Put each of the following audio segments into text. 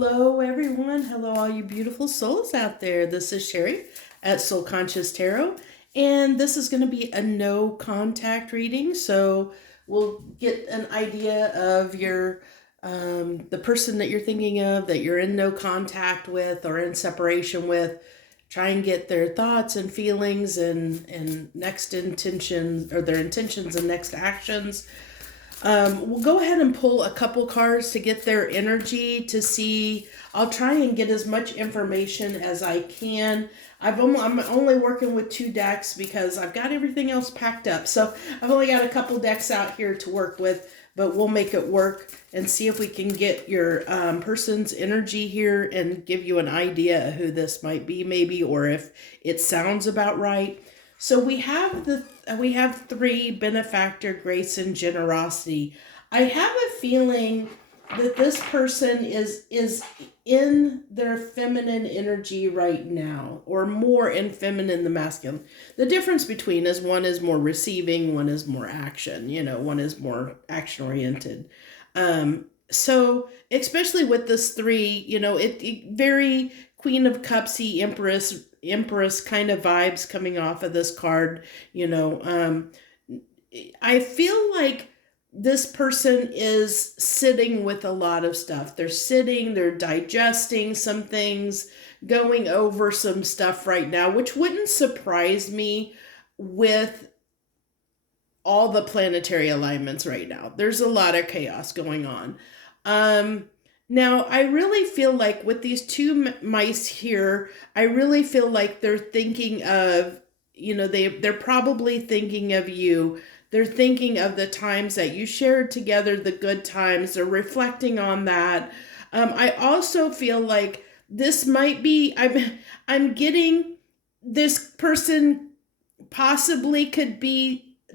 Hello, everyone. Hello, all you beautiful souls out there. This is Sherry at Soul Conscious Tarot, and this is going to be a no contact reading. So we'll get an idea of your the person that you're thinking of, that you're in no contact with or in separation with. Try and get their thoughts and feelings and next intentions, or their intentions and next actions. We'll go ahead and pull a couple cards to get their energy to see. I'll try and get as much information as I can. I'm only working with 2 decks because I've got everything else packed up. So I've only got a couple decks out here to work with, but we'll make it work and see if we can get your person's energy here and give you an idea of who this might be, maybe, or if it sounds about right. So we have 3: benefactor, grace, and generosity. I have a feeling that this person is in their feminine energy right now, or more in feminine than masculine. The difference between is one is more receiving, one is more action. One is more action oriented. So especially with this 3, it very Queen of Cupsy, Empress kind of vibes coming off of this card. I feel like this person is sitting with a lot of stuff. They're digesting some things, going over some stuff right now, which wouldn't surprise me with all the planetary alignments right now. There's a lot of chaos going on. Now, I really feel like with these 2 mice here, I really feel like they're thinking of, they're probably thinking of you. They're thinking of the times that you shared together, the good times. They're reflecting on that. I also feel like this might be, I'm getting this person possibly could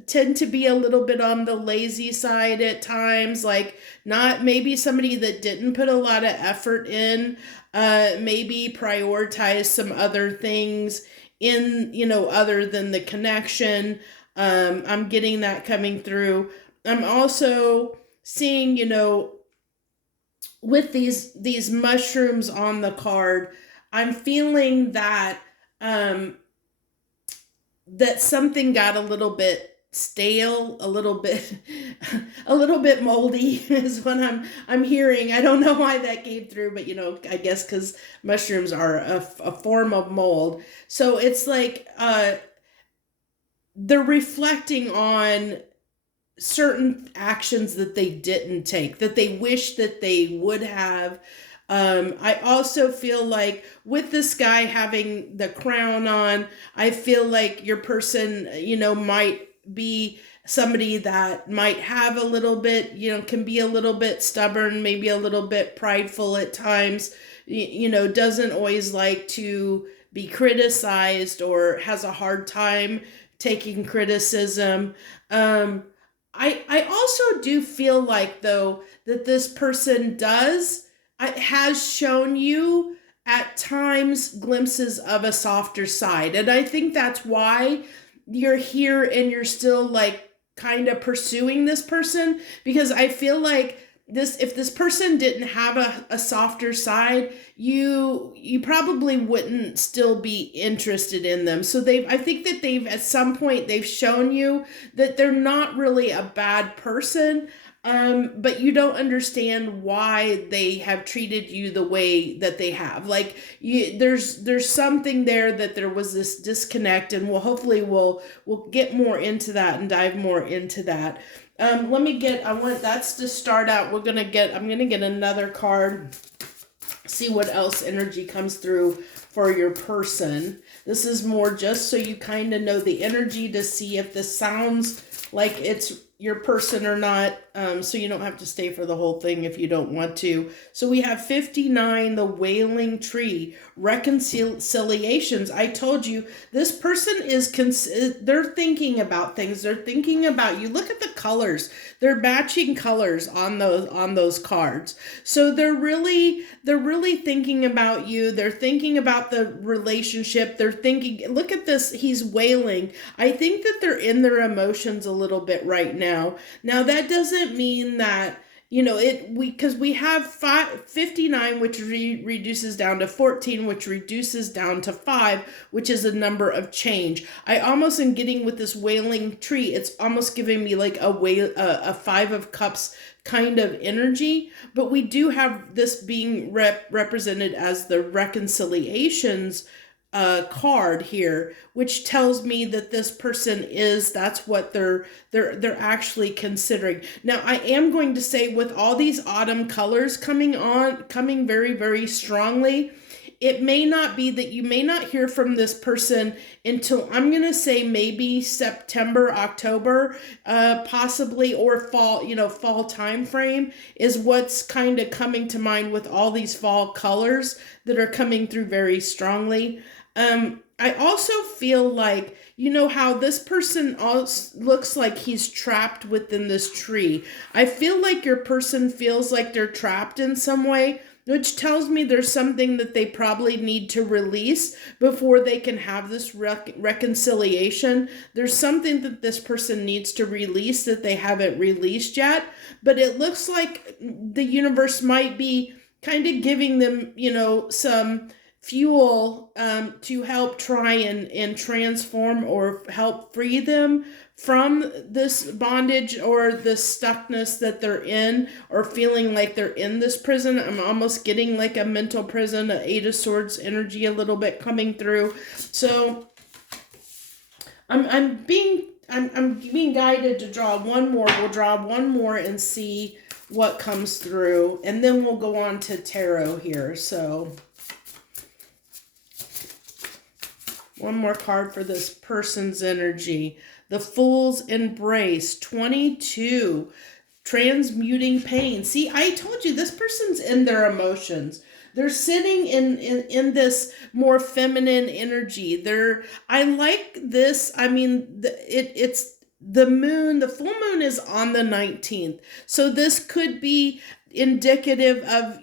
tend to be a little bit on the lazy side at times, like not maybe somebody that didn't put a lot of effort in, maybe prioritize some other things in, other than the connection. I'm getting that coming through. I'm also seeing, with these mushrooms on the card, I'm feeling that that something got a little bit stale, a little bit moldy is what I'm hearing. I don't know why that came through, but I guess because mushrooms are a form of mold. So it's like they're reflecting on certain actions that they didn't take, that they wish that they would have. I also feel like with this guy having the crown on, I feel like your person, might be somebody that might have a little bit, can be a little bit stubborn, maybe a little bit prideful at times, doesn't always like to be criticized or has a hard time taking criticism. I also do feel like, though, that this person has shown you at times glimpses of a softer side. And I think that's why you're here and you're still like kind of pursuing this person, because I feel like if this person didn't have a softer side, you probably wouldn't still be interested in them. So I think that at some point they've shown you that they're not really a bad person. But you don't understand why they have treated you the way that they have. Like there's something there, that there was this disconnect, and we'll get more into that and dive more into that. That's to start out. I'm gonna get another card, see what else energy comes through for your person. This is more just so you kind of know the energy, to see if this sounds like it's your person or not, so you don't have to stay for the whole thing if you don't want to. So we have 59, the wailing tree, reconciliations. I told you this person they're thinking about things. They're thinking about you. Look at the colors. They're matching colors on those cards. So they're really thinking about you. They're thinking about the relationship. They're thinking, look at this, he's wailing. I think that they're in their emotions a little bit right now. Now that doesn't mean that because we have 59, which reduces down to 14, which reduces down to 5, which is a number of change. I almost am getting with this wailing tree, it's almost giving me like a 5 of cups kind of energy, but we do have this being represented as the reconciliations card here, which tells me that this person that's what they're actually considering. Now, I am going to say, with all these autumn colors coming very, very strongly, it may not be that you may not hear from this person until, I'm going to say, maybe September, October, possibly, or fall time frame is what's kind of coming to mind with all these fall colors that are coming through very strongly. I also feel like, how this person also looks like he's trapped within this tree. I feel like your person feels like they're trapped in some way, which tells me there's something that they probably need to release before they can have this reconciliation. There's something that this person needs to release that they haven't released yet, but it looks like the universe might be kind of giving them, some fuel to help try and transform or help free them from this bondage or the stuckness that they're in, or feeling like they're in this prison. I'm almost getting like a mental prison, an 8 of Swords energy a little bit coming through. So I'm being guided to draw one more. We'll draw one more and see what comes through, and then we'll go on to tarot here. So one more card for this person's energy. The Fool's Embrace, 22, transmuting pain. See, I told you this person's in their emotions. They're sitting in this more feminine energy. I like this. I mean, it's the moon. The full moon is on the 19th. So this could be indicative of,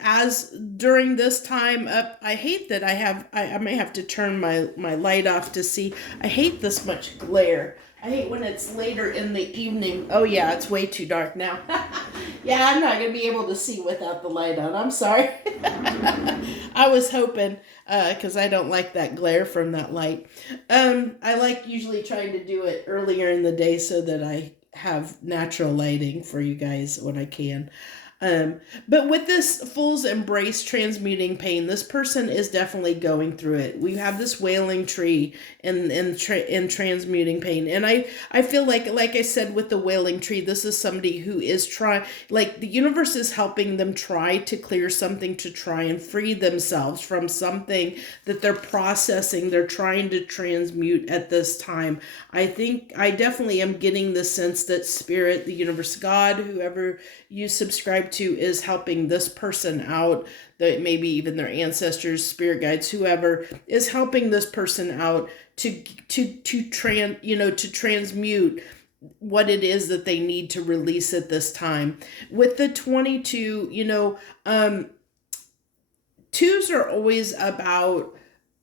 as during this time up. I hate that I may have to turn my light off to see. I hate this much glare. I hate when it's later in the evening. Oh yeah, it's way too dark now. Yeah, I'm not going to be able to see without the light on. I'm sorry. I was hoping, because I don't like that glare from that light. I like usually trying to do it earlier in the day so that I have natural lighting for you guys when I can. But with this Fool's Embrace, transmuting pain, this person is definitely going through it. We have this wailing tree and transmuting pain. And I feel like I said, with the wailing tree, this is somebody who is trying, like the universe is helping them try to clear something, to try and free themselves from something that they're processing, they're trying to transmute at this time. I think I definitely am getting the sense that Spirit, the universe, God, whoever you subscribe to, is helping this person out, that maybe even their ancestors, spirit guides, whoever is helping this person out to transmute what it is that they need to release at this time. With the 22, twos are always about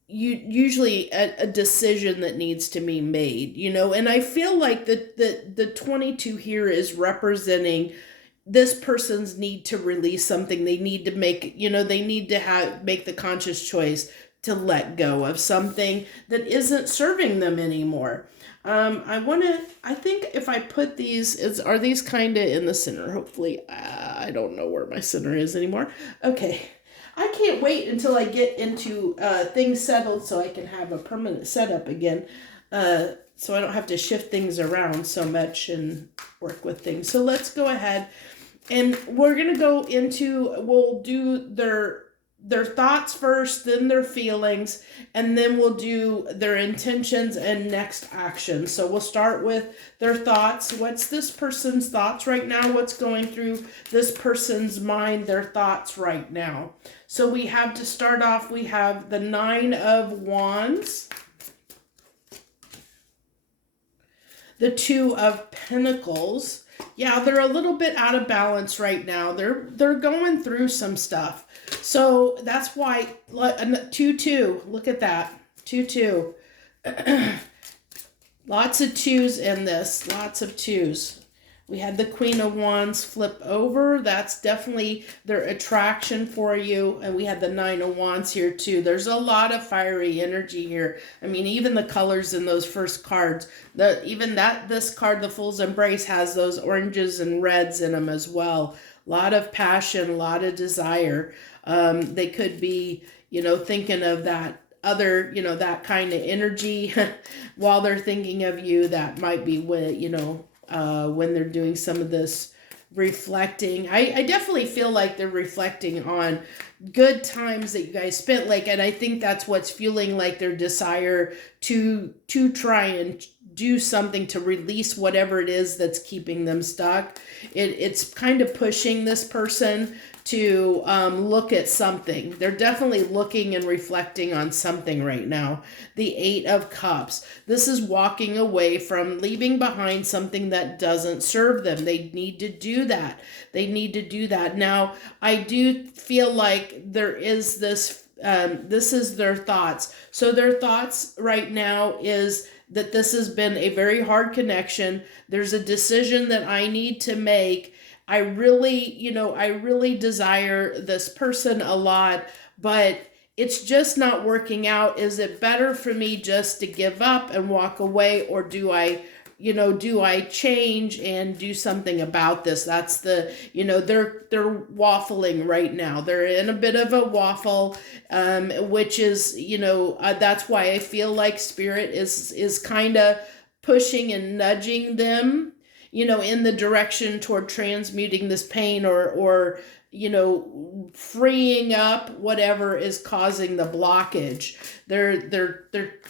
usually a decision that needs to be made, and I feel like the 22 here is representing this person's need to release something. They need to make, they need to make the conscious choice to let go of something that isn't serving them anymore. I think if I put these, are these kind of in the center? Hopefully, I don't know where my center is anymore. Okay. I can't wait until I get into things settled so I can have a permanent setup again. So I don't have to shift things around so much and work with things. So let's go ahead. And we're going to go into, we'll do their thoughts first, then their feelings, and then we'll do their intentions and next action. So we'll start with their thoughts. What's this person's thoughts right now? What's going through this person's mind, their thoughts right now? So we have, to start off, we have the 9 of Wands, the 2 of Pentacles. Yeah, they're a little bit out of balance right now. They're going through some stuff. So that's why 2-2. Look at that. 2-2. Lots of 2s in this. Lots of 2s. We had the Queen of Wands flip over. That's definitely their attraction for you. And we had the Nine of Wands here too. There's a lot of fiery energy here. I mean, even the colors in those first cards, this card, the Fool's Embrace, has those oranges and reds in them as well. A lot of passion, a lot of desire. They could be, thinking of that other, that kind of energy while they're thinking of you. That might be what, when they're doing some of this reflecting. I definitely feel like they're reflecting on good times that you guys spent, and I think that's what's fueling their desire to try and do something to release whatever it is that's keeping them stuck. It's kind of pushing this person to look at something. They're definitely looking and reflecting on something right now. The Eight of Cups. This is walking away from, leaving behind something that doesn't serve them. They need to do that. Now, I do feel like there is this is their thoughts. So their thoughts right now is that this has been a very hard connection. There's a decision that I need to make. I really desire this person a lot, but it's just not working out. Is it better for me just to give up and walk away, or do I change and do something about this? That's they're waffling right now. They're in a bit of a waffle, which is, that's why I feel like Spirit is kind of pushing and nudging them, in the direction toward transmuting this pain, or freeing up whatever is causing the blockage.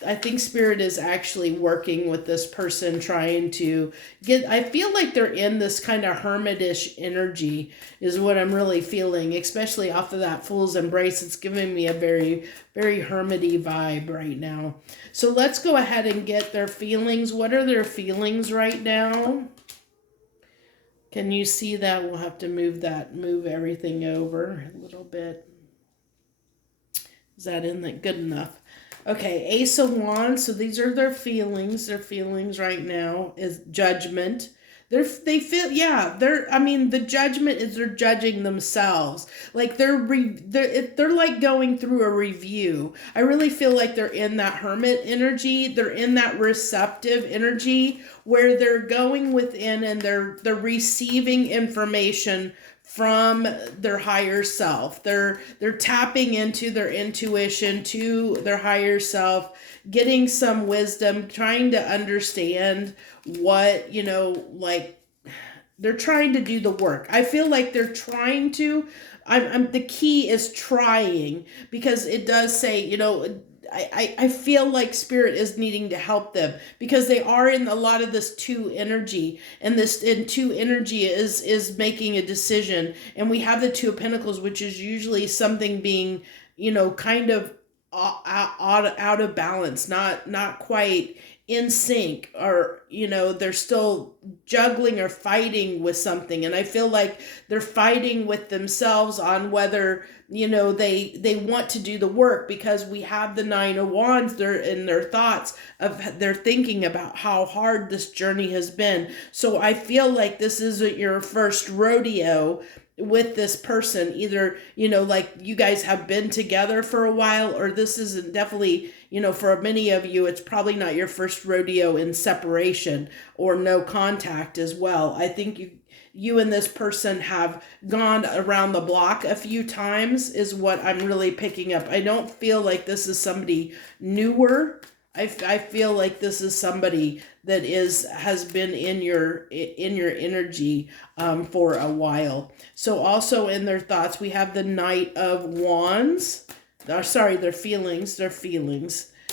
I think Spirit is actually working with this person, trying to I feel like they're in this kind of hermitish energy is what I'm really feeling, especially off of that Fool's Embrace. It's giving me a very, very hermity vibe right now. So let's go ahead and get their feelings. What are their feelings right now? Can you see that? We'll have to move everything over a little bit. Is that good enough? Okay, Ace of Wands. So these are their feelings. Their feelings right now is judgment. The judgment is they're judging themselves. They're like going through a review. I really feel like they're in that hermit energy. They're in that receptive energy where they're going within and they're receiving information from their higher self. They're tapping into their intuition, to their higher self, getting some wisdom, trying to understand what, they're trying to do the work. I feel like they're trying to, the key is trying, because it does say, I feel like Spirit is needing to help them, because they are in a lot of this two energy, and two energy is making a decision. And we have the Two of Pentacles, which is usually something being, kind of out of balance, not quite in sync, or they're still juggling or fighting with something. And I feel like they're fighting with themselves on whether they want to do the work, because we have the Nine of Wands. They're in their thoughts of, they're thinking about how hard this journey has been. So I feel like this isn't your first rodeo with this person. Either you guys have been together for a while, or this isn't definitely, for many of you, it's probably not your first rodeo in separation or no contact as well. I think you and this person have gone around the block a few times is what I'm really picking up. I don't feel like this is somebody newer. I feel like this is somebody that has been in your energy for a while. So also in their thoughts, we have the Knight of Wands. Their feelings.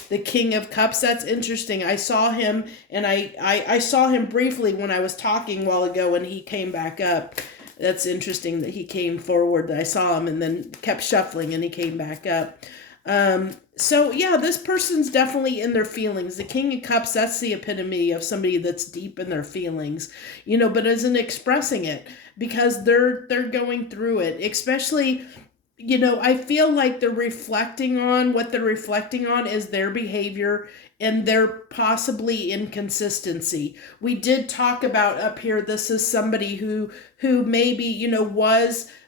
The King of Cups. That's interesting. I saw him, and I saw him briefly when I was talking a while ago, and he came back up. That's interesting that he came forward. I saw him and then kept shuffling, and he came back up. So yeah, this person's definitely in their feelings. The King of Cups, that's the epitome of somebody that's deep in their feelings, but isn't expressing it, because they're going through it. Especially, I feel like what they're reflecting on is their behavior and their possibly inconsistency. We did talk about up here, this is somebody who maybe,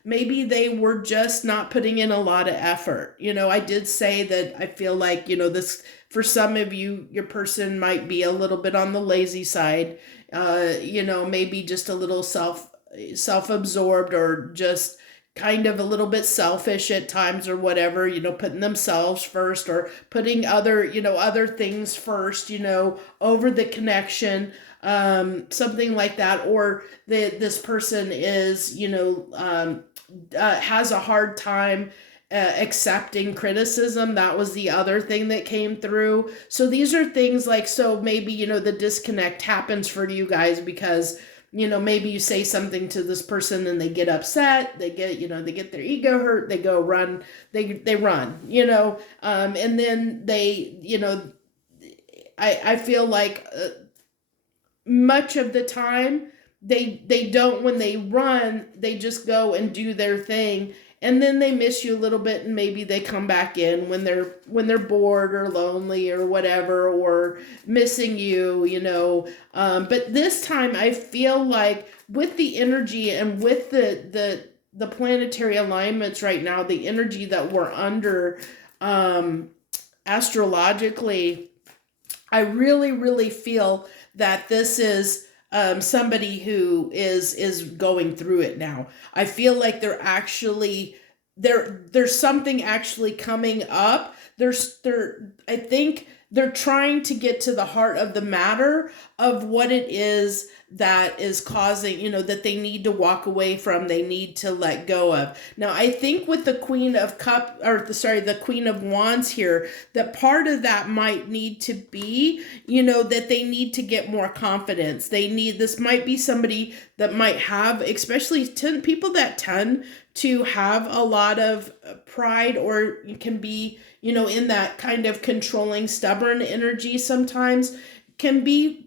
maybe they were just not putting in a lot of effort. I did say that I feel like, this, for some of you, your person might be a little bit on the lazy side, maybe just a little self-absorbed, or just kind of a little bit selfish at times, or whatever, putting themselves first, or putting other things first, over the connection, something like that. Or this person is, has a hard time accepting criticism. That was the other thing that came through. So these are things like, so maybe, the disconnect happens for you guys because, maybe you say something to this person and they get upset, they get their ego hurt, they go run, they run, and then I feel like much of the time they don't, when they run, they just go and do their thing, and then they miss you a little bit, and maybe they come back in when they're bored or lonely or whatever, or missing you, but this time I feel like with the energy and with the planetary alignments right now, the energy that we're under astrologically, I really, really feel that this is somebody who is going through it now. I feel like there's something actually coming up. I think they're trying to get to the heart of the matter of what it is that is causing, that they need to walk away from, they need to let go of. Now, I think with the the Queen of Wands here, that part of that might need to be, that they need to get more confidence. This might be somebody that might have, especially people that tend to have a lot of pride, or can be, in that kind of controlling, stubborn energy sometimes, can be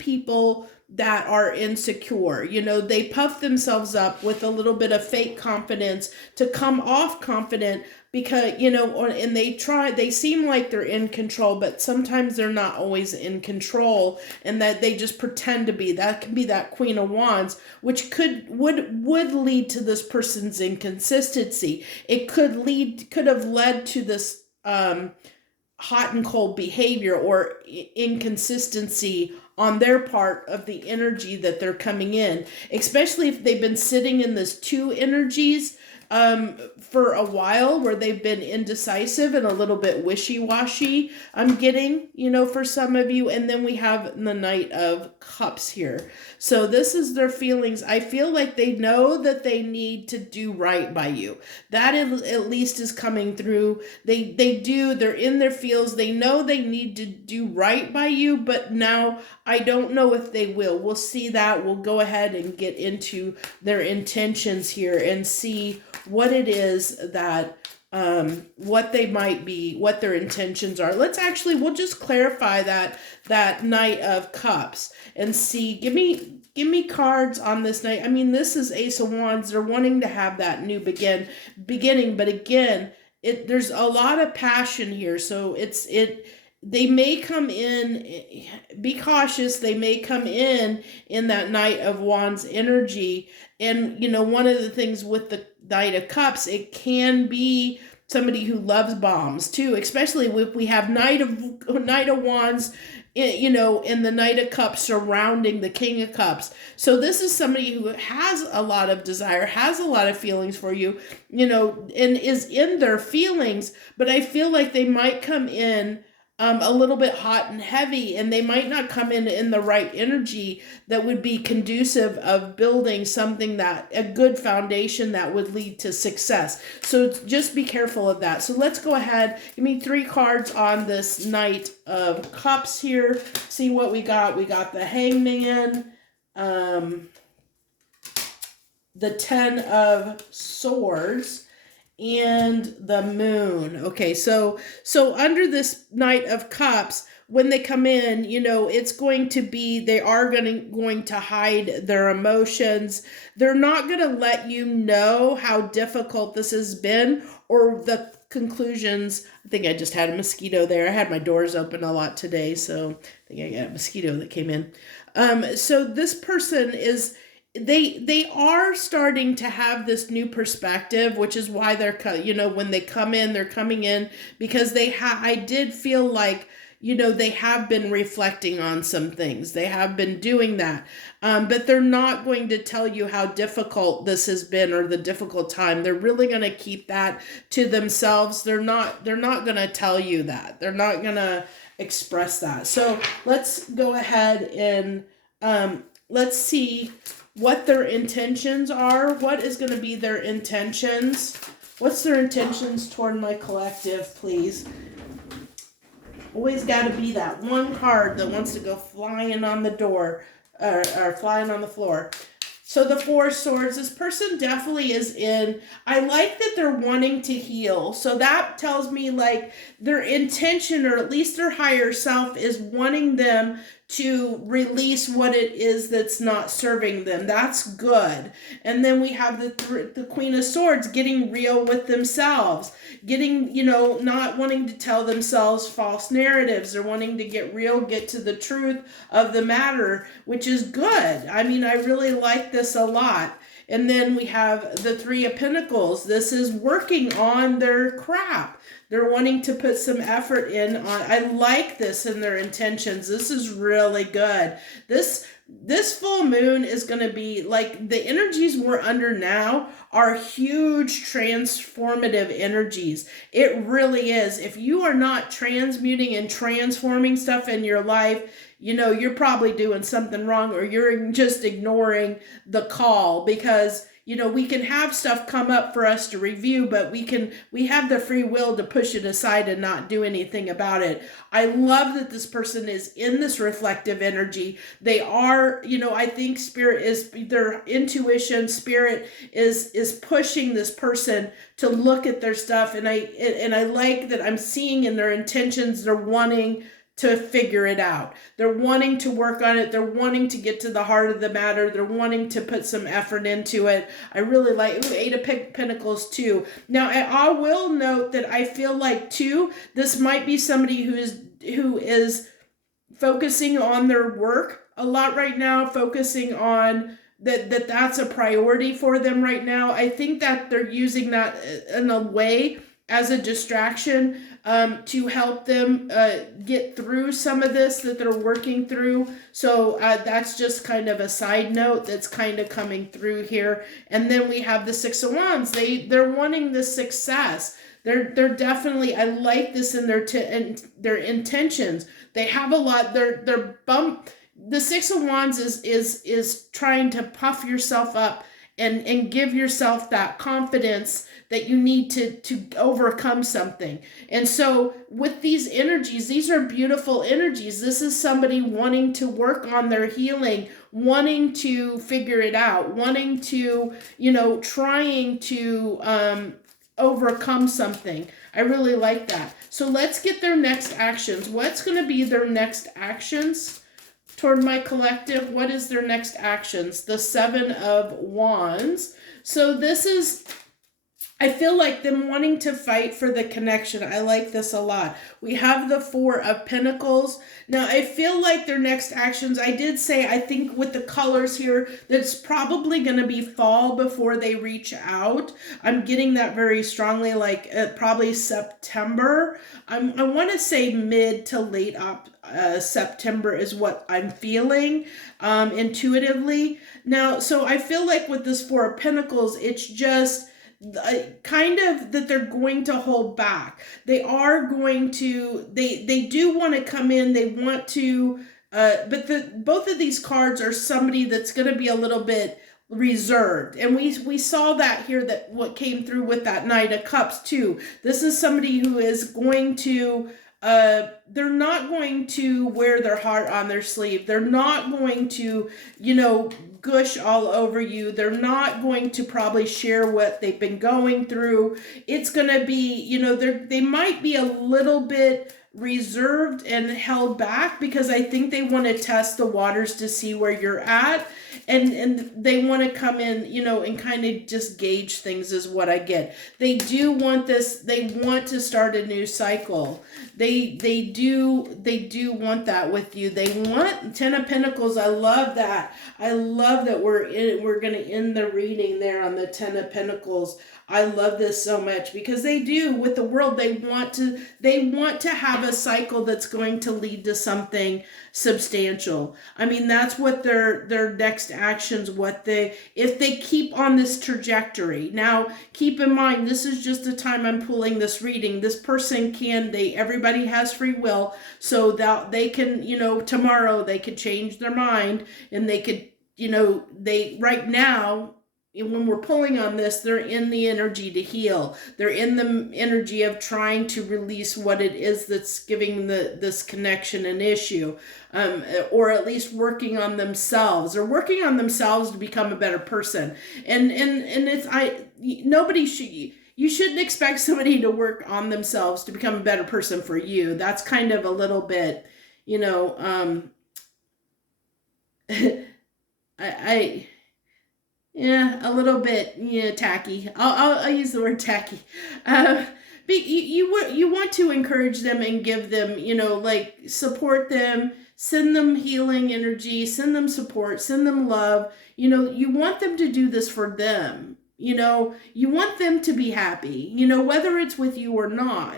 people that are insecure. They puff themselves up with a little bit of fake confidence to come off confident, because, and they seem like they're in control, but sometimes they're not always in control, and that they just pretend to be. That can be that Queen of Wands, which would lead to this person's inconsistency. It could have led to this hot and cold behavior, or inconsistency on their part of the energy that they're coming in, especially if they've been sitting in this two energies for a while, where they've been indecisive and a little bit wishy-washy, I'm getting, for some of you. And then we have the Knight of Cups here. So this is their feelings. I feel like they know that they need to do right by you. That at least is coming through. They're in their feels. They know they need to do right by you, but now I don't know if they will. We'll see that. We'll go ahead and get into their intentions here and see what it is that what they might be, what their intentions are. We'll just clarify that Knight of Cups and see. Give me cards on this night. I mean, this is Ace of Wands. They're wanting to have that new beginning, but again, there's a lot of passion here. So they may come in, be cautious, they may come in that Knight of Wands energy. And, one of the things with the Knight of Cups, it can be somebody who loves bombs too, especially if we have Knight of Wands, and the Knight of Cups surrounding the King of Cups. So this is somebody who has a lot of desire, has a lot of feelings for you, and is in their feelings, but I feel like they might come in a little bit hot and heavy, and they might not come in the right energy that would be conducive of building something, a good foundation that would lead to success. So just be careful of that. So let's go ahead. Give me 3 cards on this Knight of Cups here. See what we got. We got the Hangman, the 10 of Swords, and the Moon. Okay, so under this Knight of Cups, when they come in, it's going to be, they are going to hide their emotions. They're not going to let you know how difficult this has been or the conclusions. I think I just had a mosquito there. I had my doors open a lot today, so I think I got a mosquito that came in. So this person is, they are starting to have this new perspective, which is why they're, when they come in, they're coming in because I did feel like, they have been reflecting on some things. They have been doing that. But they're not going to tell you how difficult this has been or the difficult time. They're really going to keep that to themselves. They're not going to tell you that. They're not going to express that. So let's go ahead and let's see what their intentions are. What is going to be their intentions? What's their intentions toward my collective, please? Always got to be that one card that wants to go flying on the door or flying on the floor. So the Four of Swords, this person definitely is in, I like that they're wanting to heal. So that tells me like their intention, or at least their higher self, is wanting them to release what it is that's not serving them. That's good. And then we have the Queen of Swords, getting real with themselves, getting, not wanting to tell themselves false narratives. They're wanting to get real, get to the truth of the matter, which is good. I mean, I really like this a lot. And then we have the Three of Pentacles. This is working on their crap. They're wanting to put some effort in on, I like this in their intentions. This is really good. This full moon is going to be like, the energies we're under now are huge transformative energies. It really is. If you are not transmuting and transforming stuff in your life, you're probably doing something wrong, or you're just ignoring the call, because we can have stuff come up for us to review, but we have the free will to push it aside and not do anything about it. I love that this person is in this reflective energy. They are, I think spirit is, their intuition, spirit is pushing this person to look at their stuff. And I like that I'm seeing in their intentions, they're wanting to figure it out. They're wanting to work on it. They're wanting to get to the heart of the matter. They're wanting to put some effort into it. I really like, Eight of Pentacles too. Now, I will note that I feel like too, this might be somebody who is focusing on their work a lot right now, focusing on that's a priority for them right now. I think that they're using that in a way as a distraction to help them get through some of this that they're working through. So that's just kind of a side note that's kind of coming through here. And then we have the Six of Wands. They're wanting the success. They're definitely, I like this in their intentions. They have a lot. The Six of Wands is trying to puff yourself up and give yourself that confidence that you need to overcome something. And so with these energies, these are beautiful energies. This is somebody wanting to work on their healing, wanting to figure it out, wanting to, trying to overcome something. I really like that. So let's get their next actions. What's going to be their next actions toward my collective? What is their next actions? The Seven of Wands. So this is, I feel like them wanting to fight for the connection. I like this a lot. We have the Four of Pentacles. Now, I feel like their next actions, I did say, I think with the colors here, that's probably going to be fall before they reach out. I'm getting that very strongly, like probably September. I want to say mid to late September is what I'm feeling intuitively. Now, so I feel like with this Four of Pentacles, it's just kind of that they're going to hold back. They are going to, they do want to come in, they want to, but both of these cards are somebody that's going to be a little bit reserved. And we saw that here, that what came through with that Knight of Cups too. This is somebody who is going to, they're not going to wear their heart on their sleeve. They're not going to, gush all over you. They're not going to probably share what they've been going through. It's going to be, they might be a little bit reserved and held back because I think they want to test the waters to see where you're at, and they want to come in, and kind of just gauge things is what I get. They do want this, they want to start a new cycle. They do want that with you. They want Ten of Pentacles. I love that. I love that we're going to end the reading there on the Ten of Pentacles. I love this so much because they do with the world. They want to have a cycle that's going to lead to something substantial. I mean, that's what their next actions, if they keep on this trajectory. Now, keep in mind, this is just the time I'm pulling this reading. This person everybody has free will, so that they can, tomorrow they could change their mind, and they could, right now, when we're pulling on this, they're in the energy to heal. They're in the energy of trying to release what it is that's giving this connection an issue, or at least working on themselves, to become a better person. And you shouldn't expect somebody to work on themselves to become a better person for you. That's kind of a little bit, yeah, a little bit, tacky. I'll use the word tacky. But you want to encourage them and give them, support them, send them healing energy, send them support, send them love. You want them to do this for them. You want them to be happy, whether it's with you or not.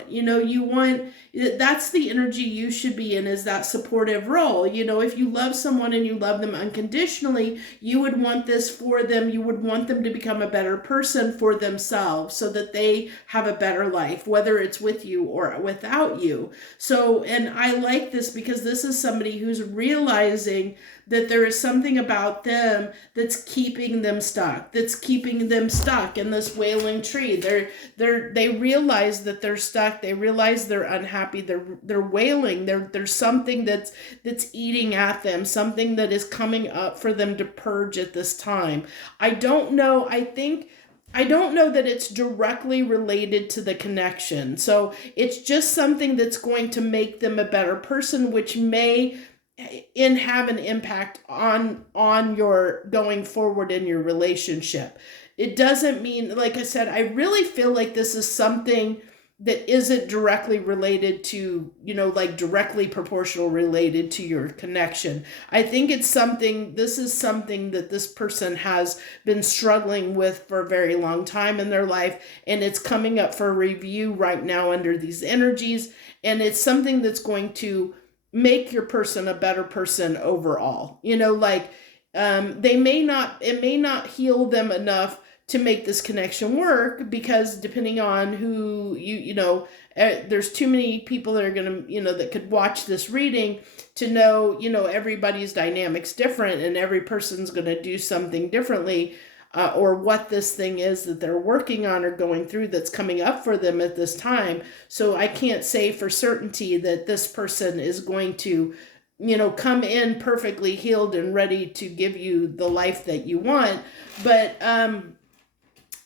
That's the energy you should be in, is that supportive role. If you love someone and you love them unconditionally, you would want this for them. You would want them to become a better person for themselves so that they have a better life, whether it's with you or without you. So, and I like this because this is somebody who's realizing that there is something about them that's keeping them stuck, in this wailing tree. They realize that they're stuck. They realize they're unhappy. They're wailing. There's something that's eating at them, something that is coming up for them to purge at this time. I don't know that it's directly related to the connection. So it's just something that's going to make them a better person, which may have an impact on your going forward in your relationship. It doesn't mean, like I said, I really feel like this is something that isn't directly related to, directly proportional related to your connection. I think this is something that this person has been struggling with for a very long time in their life, and it's coming up for review right now under these energies, and it's something that's going to make your person a better person overall. It may not heal them enough to make this connection work, because depending on who there's too many people that are going to, that could watch this reading to know, everybody's dynamic's different and every person's going to do something differently. Or what this thing is that they're working on or going through that's coming up for them at this time. So I can't say for certainty that this person is going to, come in perfectly healed and ready to give you the life that you want. But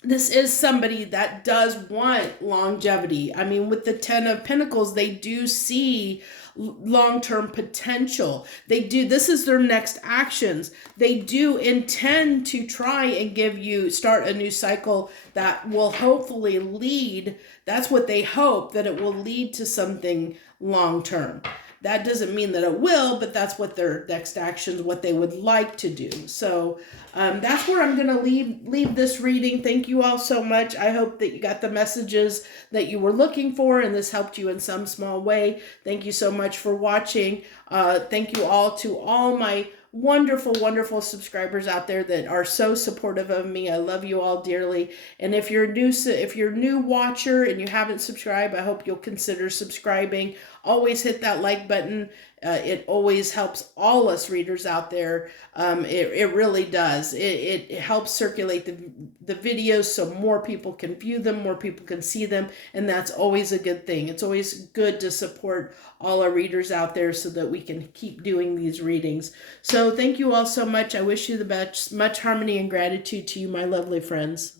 this is somebody that does want longevity. I mean, with the Ten of Pentacles, they do see long-term potential. This is their next actions. They do intend to try and start a new cycle that will hopefully lead, that's what they hope, that it will lead to something long-term. That doesn't mean that it will, but that's what their next actions, what they would like to do. So that's where I'm going to leave this reading. Thank you all so much. I hope that you got the messages that you were looking for, and this helped you in some small way. Thank you so much for watching. Thank you all to all my wonderful subscribers out there that are so supportive of me. I love you all dearly. And if you're a new watcher and you haven't subscribed, I hope you'll consider subscribing. Always hit that like button. It always helps all us readers out there. It really does. It helps circulate the videos so more people can view them, more people can see them, and that's always a good thing. It's always good to support all our readers out there so that we can keep doing these readings. So thank you all so much. I wish you the best. Much harmony and gratitude to you, my lovely friends.